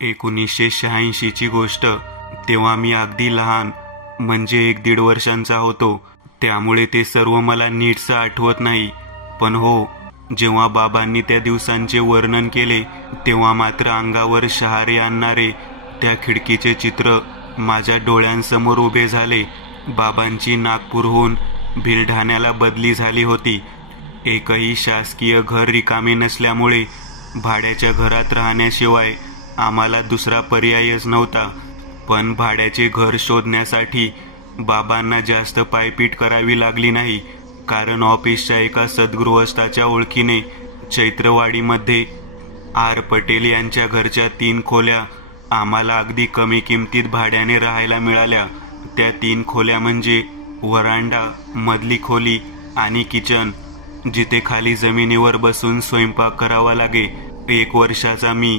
1986 ची गोष्ट। तेव्हा मी अगदी लहान, म्हणजे 1-1.5 वर्षांचा होतो, त्यामुळे ते सर्व मला नीटसं आठवत नाही। पण हो, जेव्हा बाबांनी त्या दिवसांचे वर्णन केले तेव्हा मात्र अंगावर शहारे आणणारे त्या खिडकीचे चित्र माझ्या डोळ्यांसमोर उभे झाले। बाबांची नागपूरहून भिलढाण्याला बदली झाली होती। एकही शासकीय घर रिकामे नसल्यामुळे भाड्याच्या घरात राहण्याशिवाय आम्हाला दुसरा पर्यायच नव्हता। पण भाड्याचे घर शोधण्यासाठी बाबांना जास्त पायपीट करावी लागली नाही, कारण ऑफिसच्या एका सद्गृहस्थाच्या ओळखीने चैत्रवाडीमध्ये आर पटेल यांच्या घरच्या 3 खोल्या आम्हाला अगदी कमी किमतीत भाड्याने राहायला मिळाल्या। त्या 3 खोल्या म्हणजे वरांडा, मधली खोली आणि किचन, जिथे खाली जमिनीवर बसून स्वयंपाक करावा लागे। 1 वर्षाचा मी,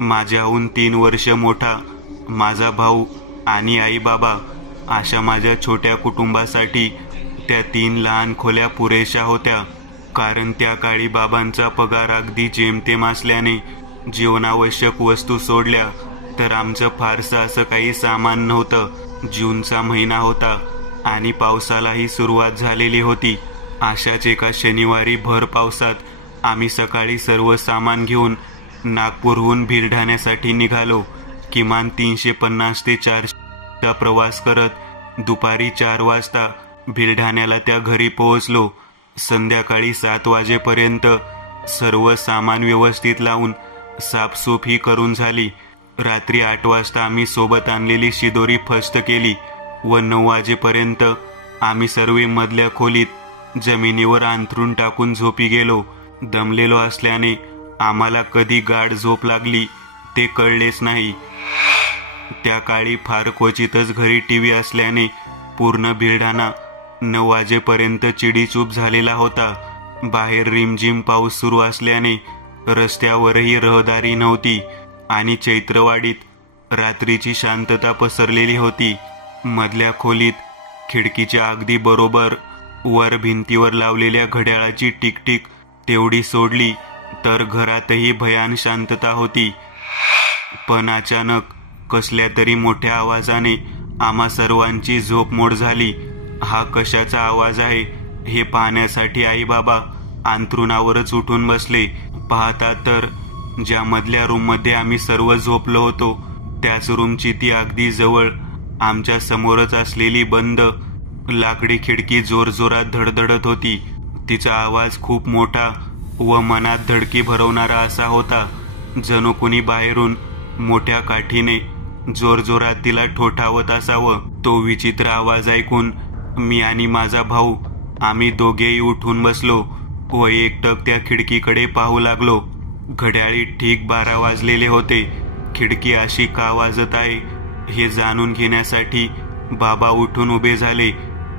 माझ्याहून 3 वर्ष मोठा माझा भाऊ आणि आई बाबा, अशा माझ्या छोट्या कुटुंबासाठी त्या 3 लहान खोल्या पुरेशा होत्या। कारण त्या काळी बाबांचा पगार अगदी जेमतेम असल्याने जीवनावश्यक वस्तू सोडल्या तर आमचं फारसं असं काही सामान नव्हतं। जूनचा महिना होता आणि पावसालाही सुरुवात झालेली होती। अशाच एका शनिवारी भर पावसात आम्ही सकाळी सर्व सामान घेऊन नागपूरहून भिलढाण्यासाठी निघालो। किमान 350 ते 400 प्रवास करत दुपारी 4 वाजता भिलढाण्याला त्या घरी पोहोचलो। संध्याकाळी 7 वाजेपर्यंत सर्व सामान व्यवस्थित लावून साफसूफी करून झाली। रात्री 8 वाजता आम्ही सोबत आणलेली शिदोरी फस्त केली व 9 वाजेपर्यंत आम्ही सर्व मधल्या खोलीत जमिनीवर अंथरूण टाकून झोपी गेलो। दमलेलो असल्याने आम्हाला कधी गाढ झोप लागली ते कळलेच नाही। त्या काळी फार क्वचितच घरी टीव्ही असल्याने पूर्ण भिलढाणा 9 वाजेपर्यंत चिडीचूप झालेला होता। बाहेर रिमझिम पाऊस सुरू असल्याने रस्त्यावरही रहदारी नव्हती आणि चैत्रवाडीत रात्रीची शांतता पसरलेली होती। मधल्या खोलीत खिडकीच्या अगदी बरोबर वर भिंतीवर लावलेल्या घड्याळाची टिकटिक तेवढी सोडली तर घरातही भयान शांतता होती। पण अचानक कसल्या तरी मोठ्या आवाजाने आम्हा सर्वांची झोपमोड झाली। हा कशाचा आवाज आहे हे पाहण्यासाठी आई बाबा अंथरुणावरच उठून बसले। पाहता तर ज्या मधल्या रूममध्ये आम्ही सर्व झोपलो होतो त्याच रूमची ती अगदी जवळ आमच्या समोरच असलेली बंद लाकडी खिडकी जोरजोरात धडधडत होती। तिचा आवाज खूप मोठा व मनात धडकी भरवणारा असा होता, जणू कुणी बाहेरून मोठ्या काठीने जोरजोरात तिला ठोठावत असावं। तो विचित्र आवाज ऐकून मी आणि माझा भाऊ आम्ही दोघेही उठून बसलो व एकटक त्या खिडकीकडे पाहू लागलो। घड्याळीत ठीक 12 वाजलेले होते। खिडकी अशी का वाजत आहे हे जाणून घेण्यासाठी बाबा उठून उभे झाले,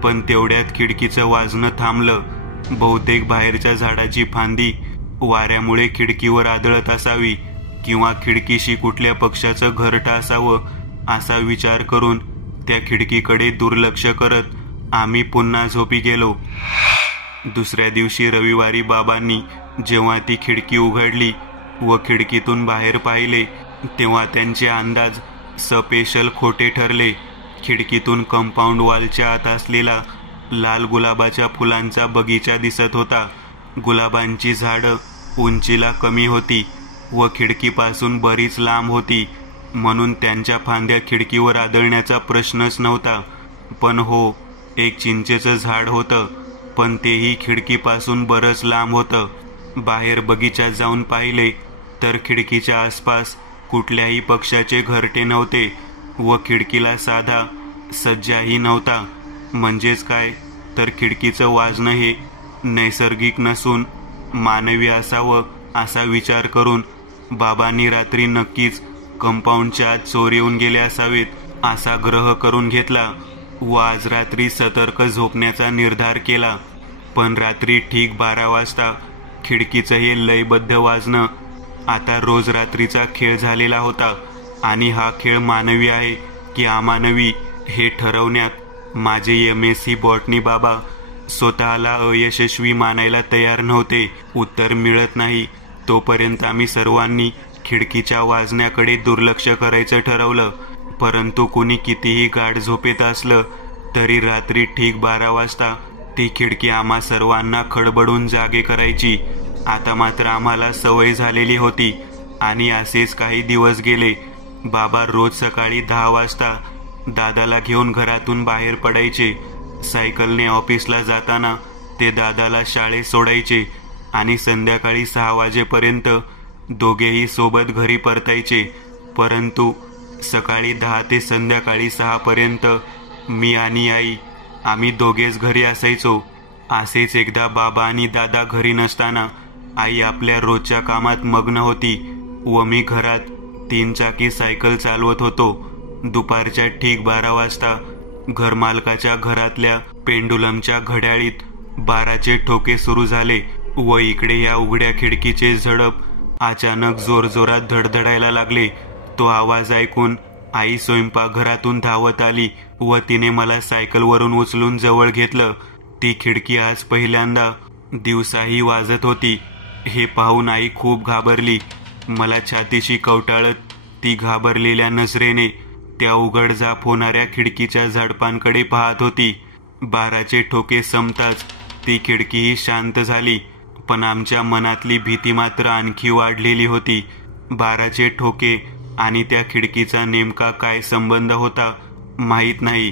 पण तेवढ्यात खिडकीचं वाजणं थांबलं। बहुतेक बाहेरच्या झाडाची फांदी वाऱ्यामुळे खिडकीवर आदळत असावी किंवा खिडकीशी कुठल्या पक्ष्याचं घरटं असावं असा विचार करून त्या खिडकीकडे दुर्लक्ष करत आम्ही पुन्हा झोपी गेलो। दुसऱ्या दिवशी रविवारी बाबांनी जेव्हा ती खिडकी उघडली व खिडकीतून बाहेर पाहिले तेव्हा त्यांचे अंदाज सपेशल खोटे ठरले। खिडकीतून कंपाऊंड वॉलच्या आत असलेला लाल गुलाबाच्या फुलांचा बगीचा दिसत होता। गुलाबांची झाडं उंचीला कमी होती व खिडकीपासून बरीच लांब होती, म्हणून त्यांच्या फांद्या खिडकीवर आदळण्याचा प्रश्नच नव्हता। पण हो, एक चिंचेचं झाड होतं, पण तेही खिडकीपासून बरंच लांब होतं। बाहेर बगीचात जाऊन पाहिले तर खिडकीच्या आसपास कुठल्याही पक्ष्याचे घरटे नव्हते व खिडकीला साधा सज्जाही नव्हता। म्हणजेच काय तर खिडकीचं वाजणं हे नैसर्गिक नसून मानवी असावं असा विचार करून बाबांनी रात्री नक्कीच कंपाऊंडच्या आत चोर येऊन गेले असावेत असा ग्रह करून घेतला व आज रात्री सतर्क झोपण्याचा निर्धार केला। पण रात्री ठीक 12 वाजता खिडकीचं हे लयबद्ध वाजणं आता रोज रात्रीचा खेळ झालेला होता आणि हा खेळ मानवी आहे की अमानवी हे ठरवण्यात माझे MSc बॉटनी बाबा स्वतःला अयशस्वी मानायला तयार नव्हते। उत्तर मिळत नाही तोपर्यंत आम्ही सर्वांनी खिडकीच्या वाजण्याकडे दुर्लक्ष करायचं ठरवलं. परंतु कुणी कितीही गाढ झोपेत असलं तरी रात्री ठीक 12 वाजता ती खिडकी आम्हा सर्वांना खडबडून जागे करायची. आता मात्र आम्हाला सवय झालेली होती आणि असेच काही दिवस गेले. बाबा रोज सकाळी 10 वाजता दादाला घेऊन घरातून बाहेर पडायचे. सायकलने ऑफिसला जाताना ते दादाला शाळेत सोडायचे आणि संध्याकाळी 6 वाजेपर्यंत दोघेही सोबत घरी परतायचे. परंतु सकाळी 10 ते संध्याकाळी 6 पर्यंत मी आणि आई आम्ही दोघेच घरी असायचो. असेच एकदा बाबा आणि दादा घरी नसताना आई आपल्या रोजच्या कामात मग्न होती व मी घरात 3 चाकी सायकल चालवत होतो. दुपारच्या ठीक 12 वाजता घरमालकाच्या घरातल्या पेंडुलमच्या घड्याळीत 12चे ठोके सुरू झाले व इकडे या उघड्या खिडकीचे झडप अचानक जोरजोरात धडधडायला लागले. तो आवाज ऐकून आई स्वयंपाकघरातून धावत आली व तिने मला सायकलवरून उचलून जवळ घेतलं. ती खिडकी आज पहिल्यांदा दिवसाही वाजत होती हे पाहून आई खूप घाबरली. मला छातीशी कवटाळत ती घाबरलेल्या नजरेने त्या उघडझाप होणाऱ्या खिडकीच्या झडपांकडे पाहत होती. 12चे ठोके संपताच ती खिडकीही शांत झाली, पण आमच्या मनातली भीती मात्र आणखी वाढलेली होती. 12चे ठोके आणि त्या खिडकीचा नेमका काय संबंध होता माहीत नाही,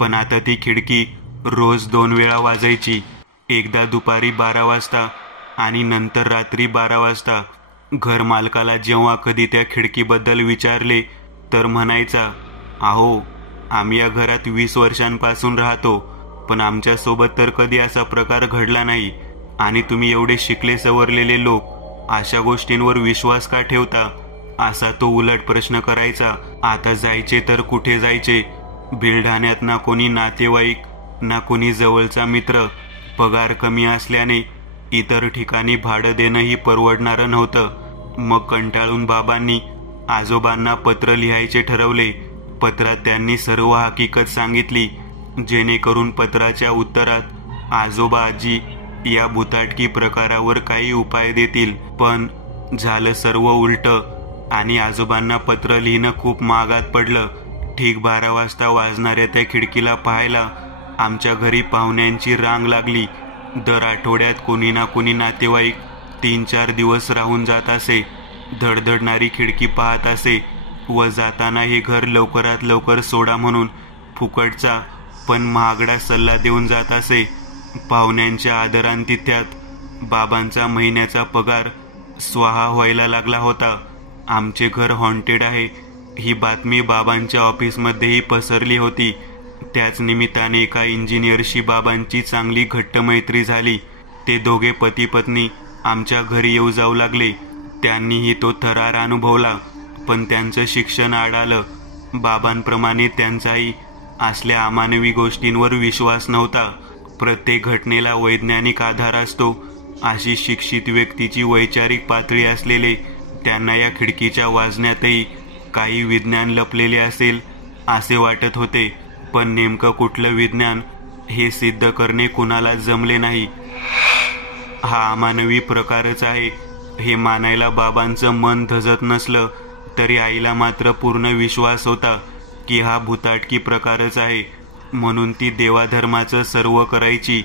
पण आता ती खिडकी रोज 2 वेळा वाजायची. एकदा दुपारी 12 वाजता आणि नंतर रात्री 12 वाजता. घर मालकाला जेव्हा कधी त्या खिडकीबद्दल विचारले तर म्हणायचा, अहो आम्ही या घरात 20 वर्षांपासून राहतो, पण आमच्यासोबत तर कधी असा प्रकार घडला नाही आणि तुम्ही एवढे शिकले सवरलेले लोक अशा गोष्टींवर विश्वास का ठेवता, असा तो उलट प्रश्न करायचा. आता जायचे तर कुठे जायचे? बिल्ढाण्यात ना कोणी नातेवाईक ना कोणी जवळचा मित्र. पगार कमी असल्याने इतर ठिकाणी भाडं देणंही परवडणारं नव्हतं. मग कंटाळून बाबांनी आजोबांना पत्र लिहायचे ठरवले. पत्रात त्यांनी सर्व हकीकत सांगितली, जेणेकरून पत्राच्या उत्तरात आजोबा आजी या भुताटकी प्रकारावर काही उपाय देतील. पण झालं सर्व उलट आणि आजोबांना पत्र लिहिणं खूप महागात पडलं. ठीक 12 वाजता वाजणाऱ्या त्या खिडकीला पाहायला आमच्या घरी पाहुण्यांची रांग लागली. दर आठवड्यात कोणी ना कोणी नातेवाईक 3-4 दिवस राहून जात असे. धडधडणारी खिडकी पाहत असे व जाताना हे घर लवकरात लवकर सोडा म्हणून फुकटचा पण महागडा सल्ला देऊन जात असे. पाहुण्यांच्या आदरांतिथ्यात बाबांचा महिन्याचा पगार स्वाहा व्हायला लागला होता. आमचे घर हॉन्टेड आहे ही बातमी बाबांच्या ऑफिसमध्येही पसरली होती. त्याच निमित्ताने एका इंजिनियरशी बाबांची चांगली घट्ट मैत्री झाली. ते दोघे पती पत्नी आमच्या घरी येऊ जाऊ लागले. त्यांनीही तो थरार अनुभवला, पण त्यांचं शिक्षण आडालं. बाबांप्रमाणे त्यांचाही असल्या अमानवी गोष्टींवर विश्वास नव्हता. प्रत्येक घटनेला वैज्ञानिक आधार असतो अशी शिक्षित व्यक्तीची वैचारिक पातळी असलेले त्यांना या खिडकीच्या वाजण्यातही काही विज्ञान लपलेले असेल असे वाटत होते. पण नेमकं कुठलं विज्ञान हे सिद्ध करणे कुणाला जमले नाही. हा अमानवी प्रकारच आहे हे मानायला बाबांचं मन धजत नसलं तरी आईला मात्र पूर्ण विश्वास होता की हा भुताटकी प्रकारच आहे. म्हणून ती देवाधर्माचं सर्व करायची.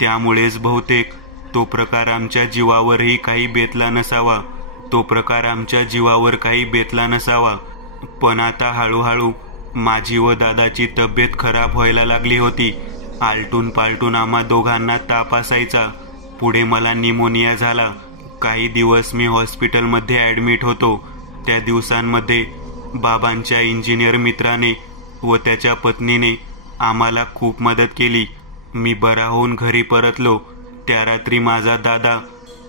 त्यामुळेच बहुतेक तो प्रकार आमच्या जीवावरही काही बेतला नसावा. पण आता हळूहळू माझी व दादाची तब्येत खराब व्हायला लागली होती. आलटून पालटून आम्हा दोघांना ताप असायचा. पुढे मला निमोनिया झाला. काही दिवस मी हॉस्पिटलमध्ये ॲडमिट होतो. त्या दिवसांमध्ये बाबांच्या इंजिनियर मित्राने व त्याच्या पत्नीने आम्हाला खूप मदत केली. मी बरा होऊन घरी परतलो. त्या रात्री माझा दादा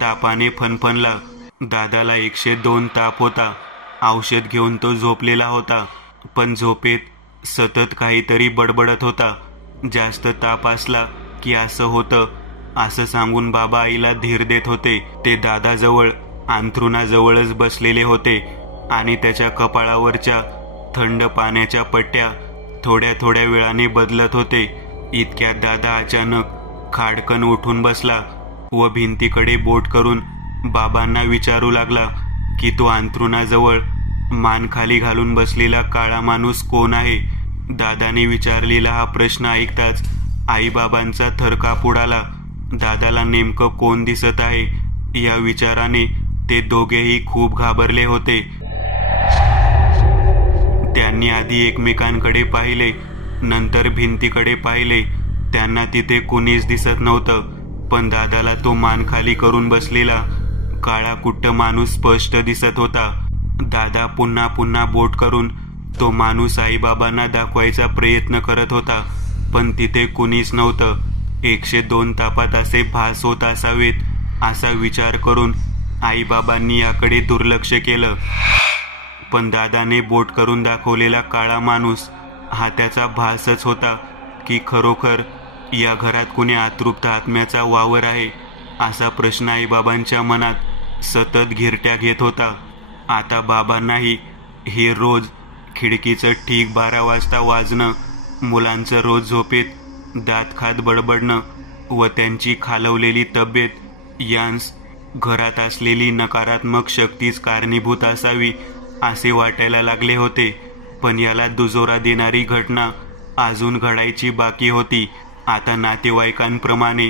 तापाने फणफणला. दादाला 102 ताप होता. औषध घेऊन तो झोपलेला होता, पण झोपेत सतत काहीतरी बडबडत होता. जास्त ताप असला की असं होतं असं सांगून बाबा आईला धीर देत होते. ते दादाजवळ अंथरुणाजवळच बसलेले होते आणि त्याच्या कपाळावरच्या थंड पाण्याच्या पट्ट्या थोड्या थोड्या वेळाने बदलत होते. इतक्यात दादा अचानक खाडकन उठून बसला व भिंतीकडे बोट करून बाबांना विचारू लागला की तो अंथरुणाजवळ मान खाली घालून बसलेला काळा माणूस कोण आहे. दादाने विचारलेला हा प्रश्न ऐकताच आईबाबांचा थरकाप उडाला. दादाला नेमकं कोण दिसत आहे या विचाराने ते दोघेही खूप घाबरले होते. त्यांनी आधी एकमेकांकडे पाहिले, नंतर भिंतीकडे पाहिले. त्यांना तिथे कुणीच दिसत नव्हतं, पण दादाला तो मान खाली करून बसलेला काळा कुट्ट माणूस स्पष्ट दिसत होता. दादा पुन्हा पुन्हा बोट करून तो माणूस आईबाबांना दाखवायचा प्रयत्न करत होता, पण तिथे कुणीच नव्हतं. 102 तापात असे भास होत असावेत असा विचार करून आईबाबांनी याकडे दुर्लक्ष केलं. पण दादाने बोट करून दाखवलेला काळा माणूस हा त्याचा भासच होता की खरोखर या घरात कुणी अतृप्त आत्म्याचा वावर आहे असा प्रश्न आईबाबांच्या मनात सतत घिरट्या घेत होता. आता बाबांनाही हे रोज खिडकीचं ठीक 12 वाजता वाजणं, मुलांचं रोज झोपेत दात खात बडबडणं व त्यांची खालवलेली तब्येत यांस घरात असलेली नकारात्मक शक्तीच कारणीभूत असावी असे वाटायला लागले होते. पण याला दुजोरा देणारी घटना अजून घडायची बाकी होती. आता नातेवाईकांप्रमाणे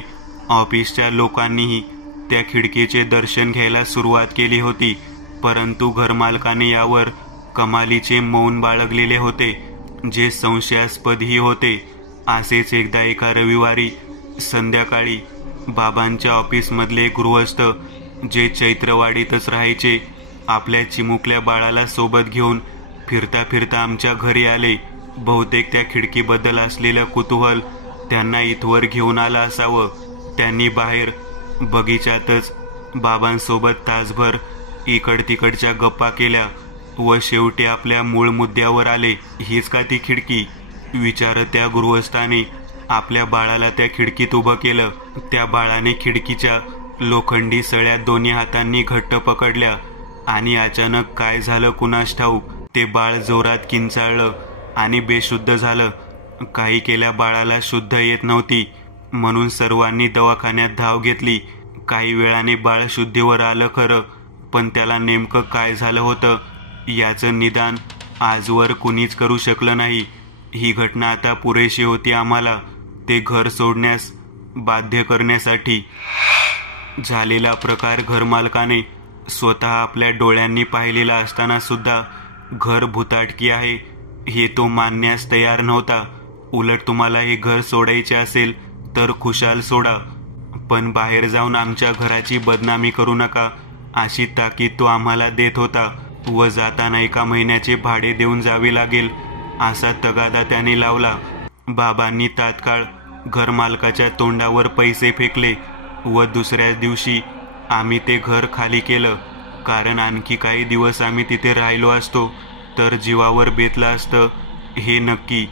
ऑफिसच्या लोकांनीही त्या खिडकीचे दर्शन घ्यायला सुरुवात केली होती, परंतु घरमालकाने यावर कमालीचे मौन बाळगलेले होते, जे संशयास्पदही होते. असेच एकदा एका रविवारी संध्याकाळी बाबांच्या ऑफिसमधले गृहस्थ, जे चैत्रवाडीतच राहायचे, आपल्या चिमुकल्या बाळाला सोबत घेऊन फिरता फिरता आमच्या घरी आले. बहुतेक त्या खिडकीबद्दल असलेलं कुतूहल त्यांना इथवर घेऊन आलं असावं. त्यांनी बाहेर बगीच्यातच बाबांसोबत तासभर इकड तिकडच्या गप्पा केल्या व शेवटी आपल्या मूळ मुद्द्यावर आले. हीच का ती खिडकी, विचारत त्या गृहस्थाने आपल्या बाळाला त्या खिडकीत उभं केलं. त्या बाळाने खिडकीच्या लोखंडी सळ्या दोन्ही हातांनी घट्ट पकडल्या आणि अचानक काय झालं कुणास ठाऊक, ते बाळ जोरात किंचाळलं आणि बेशुद्ध झालं. काही केल्या बाळाला शुद्ध येत नव्हती, म्हणून सर्वांनी दवाखान्यात धाव घेतली. काही वेळाने बाळ शुद्धीवर आलं खरं, पण त्याला नेमकं काय झालं होतं याचं निदान आजवर कुणीच करू शकलं नाही. ही घटना आता पुरेशी होती आम्हाला ते घर सोडण्यास बाध्य करण्यासाठी. झालेला प्रकार घरमालकाने स्वतः आपल्या डोळ्यांनी पाहिलेला असताना सुद्धा घर भुताटकी आहे हे तो मानण्यास तयार नव्हता. उलट तुम्हाला हे घर सोडायचे असेल तर खुशाल सोडा, पण बाहेर जाऊन आमच्या घराची बदनामी करू नका अशी ताकीद तो आम्हाला देत होता. व जाताना 1 महिन्याचे भाडे देऊन जावे लागेल असा तगादा त्याने लावला. बाबांनी तात्काळ घरमालकाच्या तोंडावर पैसे फेकले व दुसऱ्याच दिवशी आम्ही ते घर खाली केलं. कारण आणखी काही दिवस आम्ही तिथे राहिलो असतो तर जीवावर बेतलं असतं हे नक्की.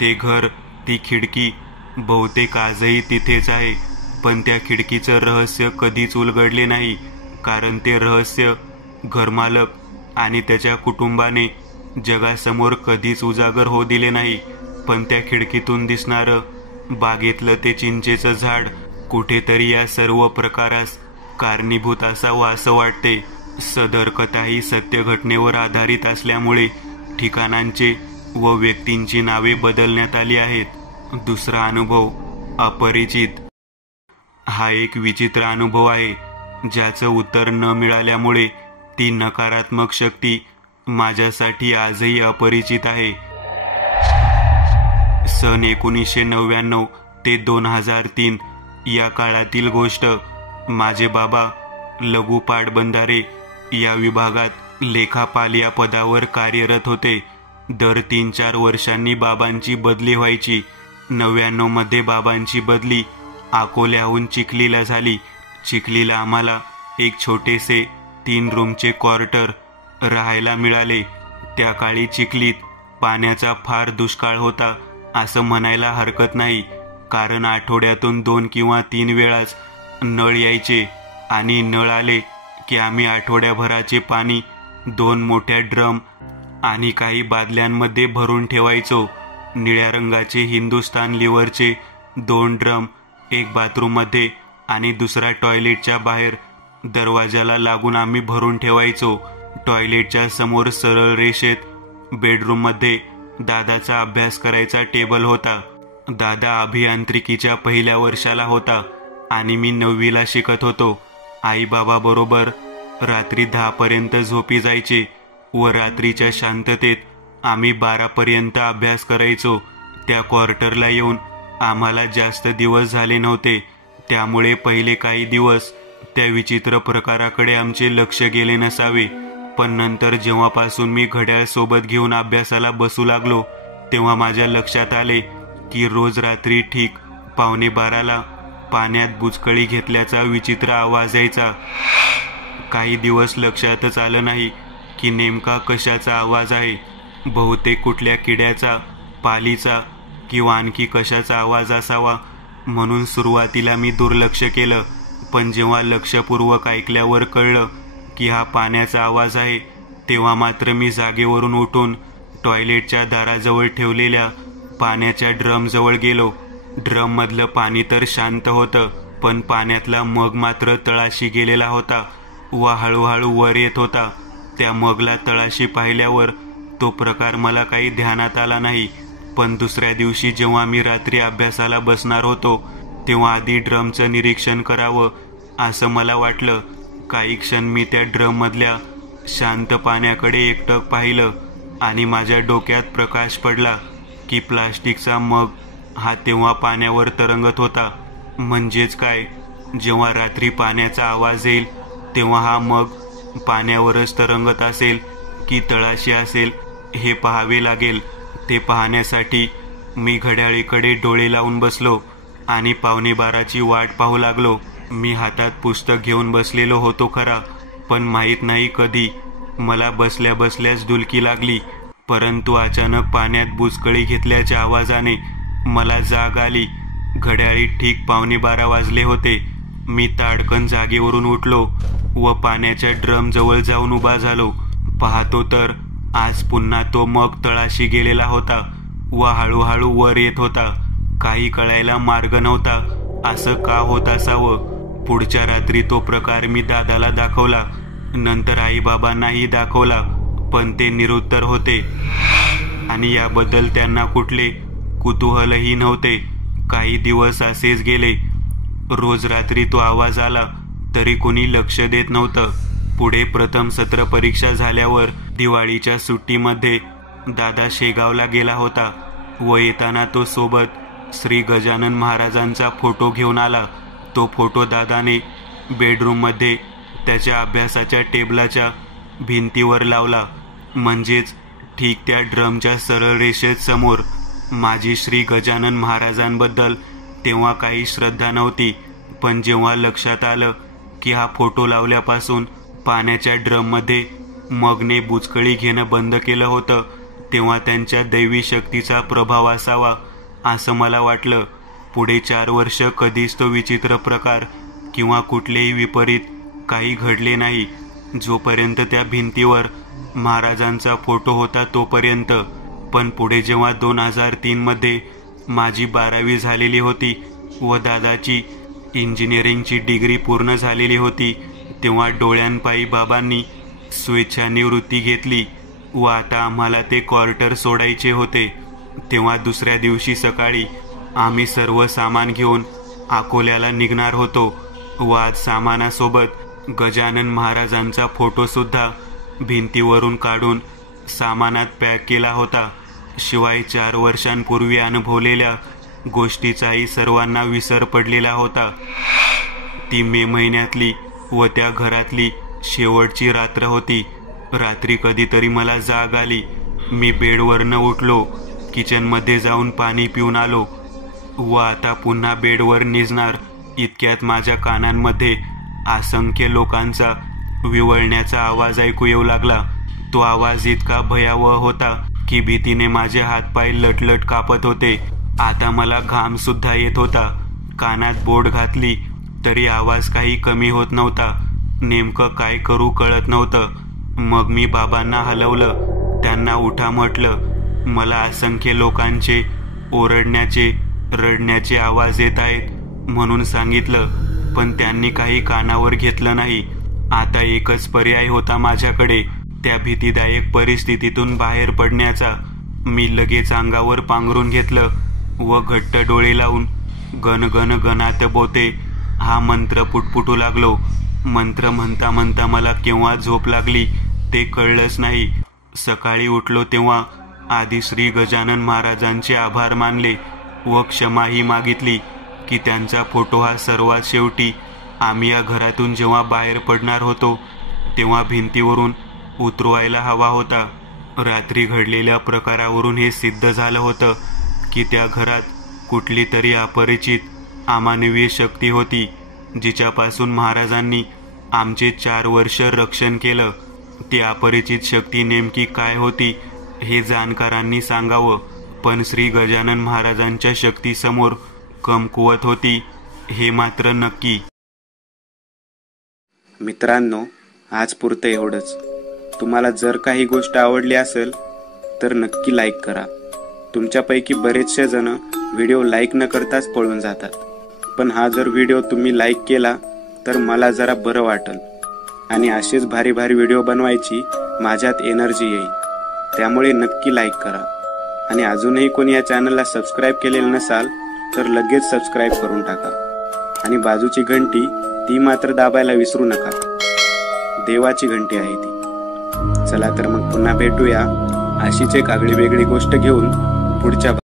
ते घर, ती खिडकी बहुतेक आजही तिथेच आहे, पण त्या खिडकीचं रहस्य कधीच उलगडले नाही, कारण ते रहस्य घरमालक आणि त्याच्या कुटुंबाने जगासमोर कधीच उजागर होऊ दिले नाही. पण त्या खिडकीतून दिसणारं बागेतलं ते चिंचेचं झाड कुठेतरी या सर्व प्रकारास कारणीभूत असावं असं वाटते. सदर कथा ही सत्य घटनेवर आधारित असल्यामुळे ठिकाणांचे व व्यक्तींची नावे बदलण्यात आली आहेत. दुसरा अनुभव, अपरिचित. हा एक विचित्र अनुभव आहे, ज्याचं उत्तर न मिळाल्यामुळे ती नकारात्मक शक्ती माझ्यासाठी आजही अपरिचित आहे. सन 1999 ते 2003 या काळातील गोष्ट. माझे बाबा लघु पाटबंधारे या विभागात लेखापाल या पदावर कार्यरत होते. दर 3-4 वर्षांनी बाबांची बदली व्हायची. 99 मध्ये बाबांची बदली अकोल्याहून चिखलीला झाली. चिखलीला आम्हाला एक छोटेसे 3 रूमचे क्वार्टर राहायला मिळाले. त्या काळी चिखलीत पाण्याचा फार दुष्काळ होता असं म्हणायला हरकत नाही, कारण आठवड्यातून 2 किंवा 3 वेळाच नळ यायचे आणि नळ आले की आम्ही आठवड्याभराचे पाणी 2 मोठ्या ड्रम आणि काही बादल्यांमध्ये भरून ठेवायचो. निळ्या रंगाचे हिंदुस्तान लिव्हरचे 2 ड्रम, एक बाथरूममध्ये आणि दुसरा टॉयलेटच्या बाहेर दरवाजाला लागून आम्ही भरून ठेवायचो. टॉयलेटच्या समोर सरळ रेषेत बेडरूममध्ये दादाचा अभ्यास करायचा टेबल होता. दादा अभियांत्रिकीच्या पहिल्या वर्षाला होता आणि मी 9वीला शिकत होतो. आई बाबा बरोबर रात्री 10 पर्यंत झोपी जायचे व रात्रीच्या शांततेत आम्ही 12 पर्यंत अभ्यास करायचो. त्या क्वार्टरला येऊन आम्हाला जास्त दिवस झाले नव्हते, त्यामुळे पहिले काही दिवस त्या विचित्र प्रकाराकडे आमचे लक्ष गेले नसावे. पण नंतर जेव्हापासून मी घड्याळ सोबत घेऊन अभ्यासाला बसू लागलो तेव्हा माझ्या लक्षात आले की रोज रात्री ठीक 11:15ला पाण्यात बुचकळी घेतल्याचा विचित्र आवाज यायचा. काही दिवस लक्षातच आलं नाही की नेमका कशाचा आवाज आहे. बहुतेक कुठल्या किड्याचा, पालीचा किंवा आणखी कशाचा आवाज असावा म्हणून सुरुवातीला मी दुर्लक्ष केलं. पण जेव्हा लक्षपूर्वक ऐकल्यावर कळलं की हा पाण्याचा आवाज आहे तेव्हा मात्र मी जागेवरून उठून टॉयलेटच्या दाराजवळ ठेवलेल्या पाण्याच्या ड्रमजवळ गेलो. ड्रममधलं पाणी तर शांत होतं, पण पाण्यातला मग मात्र तळाशी गेलेला होता व हळूहळू वर येत होता. त्या मगला तळाशी पाहिल्यावर तो प्रकार मला काही ध्यानात आला नाही. पण दुसऱ्या दिवशी जेव्हा मी रात्री अभ्यासाला बसणार होतो तेव्हा आधी ड्रमचं निरीक्षण करावं असं मला वाटलं. काही क्षण मी त्या ड्रममधल्या शांत पाण्याकडे एकटक पाहिलं आणि माझ्या डोक्यात प्रकाश पडला की प्लास्टिकचा मग हा तेव्हा पाण्यावर तरंगत होता. म्हणजेच काय, जेव्हा रात्री पाण्याचा आवाज येईल तेव्हा हा मग पाण्यावरच तरंगत असेल की तळाशी असेल हे पाहावे लागेल. ते पाहण्यासाठी मी घड्याळीकडे डोळे लावून बसलो आणि 11:15ची वाट पाहू लागलो. मी हातात पुस्तक घेऊन बसलेलो होतो खरा, पण माहीत नाही कधी मला बसल्या बसल्याच डुलकी लागली. परंतु अचानक पाण्यात बुचकळी घेतल्याच्या आवाजाने मला जाग आली. घड्याळीत ठीक 11:15 वाजले होते. मी ताडकन जागेवरून उठलो व पाण्याच्या ड्रम जवळ जाऊन उभा झालो. पाहतो तर आज पुन्हा तो मग तळाशी गेलेला होता व हळूहळू वर येत होता. काही कळायला मार्ग नव्हता. असं का होत असावं? पुढच्या रात्री तो प्रकार मी दादाला दाखवला, नंतर आई बाबांनाही दाखवला, पण ते निरुत्तर होते आणि याबद्दल त्यांना कुठले कुतूहलही नव्हते. काही दिवस असेच गेले. रोज रात्री तो आवाज आला तरी कोणी लक्ष देत नव्हतं. पुढे प्रथम सत्र परीक्षा झाल्यावर दिवाळीच्या सुट्टीमध्ये दादा शेगावला गेला होता व येताना तो सोबत श्री गजानन महाराजांचा फोटो घेऊन आला. तो फोटो दादाने बेडरूममध्ये त्याच्या अभ्यासाच्या टेबलाच्या भिंतीवर लावला, म्हणजेच ठीक त्या ड्रमच्या सरळ रेषेत समोर. माझी श्री गजानन महाराजांबद्दल तेव्हा काही श्रद्धा नव्हती, पण जेव्हा लक्षात आलं की हा फोटो लावल्यापासून पाण्याच्या ड्रममध्ये मगने बुचकळी घेणं बंद केलं होतं तेव्हा त्यांच्या दैवी शक्तीचा प्रभाव असावा असं मला वाटलं. पुढे 4 वर्ष कधीच तो विचित्र प्रकार किंवा कुठलेही विपरीत काही घडले नाही, जोपर्यंत त्या भिंतीवर महाराजांचा फोटो होता तोपर्यंत. पण पुढे जेव्हा 2003 मध्ये माझी 12वी झालेली होती व दादाची इंजिनिअरिंगची डिग्री पूर्ण झालेली होती तेव्हा डोळ्यांपायी बाबांनी स्वेच्छानिवृत्ती घेतली व आता आम्हाला ते क्वार्टर सोडायचे होते. तेव्हा दुसऱ्या दिवशी सकाळी आम्ही सर्व सामान घेऊन अकोल्याला निघणार होतो व आज सामानासोबत गजानन महाराजांचा फोटोसुद्धा भिंतीवरून काढून सामानात पॅक केला होता. शिवाय 4 वर्षांपूर्वी अनुभवलेल्या गोष्टीचाही सर्वांना विसर पडलेला होता. ती मे महिन्यातली व त्या घरातली शेवटची रात्र होती. रात्री कधीतरी मला जाग आली. मी बेडवरनं उठलो, किचनमध्ये जाऊन पाणी पिऊन आलो व आता पुन्हा बेडवर निजणार इतक्यात माझ्या कानांमध्ये असंख्य लोकांचा विवळण्याचा आवाज ऐकू येऊ लागला. तो आवाज इतका भयावह होता की भीतीने माझे हातपाय लटलट कापत होते. आता मला घाम सुद्धा येत होता. कानात बोट घातली तरी आवाज काही कमी होत नव्हता. नेमकं काय करू कळत नव्हतं. मग मी बाबांना हलवलं, त्यांना उठा म्हटलं. मला असंख्य लोकांचे ओरडण्याचे, रडण्याचे आवाज येत आहेत म्हणून सांगितलं, पण त्यांनी काही कानावर घेतलं नाही. आता एकच पर्याय होता माझ्याकडे, त्या भीतीदायक परिस्थितीतून बाहेर पडण्याचा. मी लगेच अंगावर पांघरून घेतलं व घट्ट डोळे लावून गण गण गणात बोते हा मंत्र पुटपुटू लागलो. मंत्र म्हणता म्हणता मला केव्हा झोप लागली ते कळलंच नाही. सकाळी उठलो तेव्हा आधी श्री गजानन महाराजांचे आभार मानले व क्षमाही मागितली की त्यांचा फोटो हा सर्वात शेवटी आम्ही या घरातून जेव्हा बाहेर पडणार होतो तेव्हा भिंतीवरून उतरवायला हवा होता. रात्री घडलेल्या प्रकारावरून हे सिद्ध झालं होतं की त्या घरात कुठली तरी अपरिचित अमानवीय शक्ती होती, जिच्यापासून महाराजांनी आमचे 4 वर्ष रक्षण केलं. ती अपरिचित शक्ती नेमकी काय होती हे जाणकारांनी सांगावं, पण श्री गजानन महाराजांच्या शक्तीसमोर कमकुवत होती हे मात्र नक्की. मित्रांनो, आज पुरतं एवढंच. तुम्हाला जर काही गोष्ट आवडली असेल तर नक्की लाईक करा. तुमच्यापैकी बरेचसे जण व्हिडिओ लाईक न करताच पळून जातात, पण हा जर व्हिडिओ तुम्ही लाईक केला तर मला जरा बरं वाटेल आणि असेच भारी भारी व्हिडिओ बनवायची माझ्यात एनर्जी येईल. त्यामुळे नक्की लाईक करा आणि अजूनही कोणी या चॅनलला सबस्क्राईब केलेलं नसाल तर लगेच सबस्क्राईब करून टाका आणि बाजूची घंटी ती मात्र दाबायला विसरू नका. देवाची घंटी आहे ती. चला तर मग पुन्हा भेटूया अशीच एक आगळी वेगळी गोष्ट घेऊन पुढच्या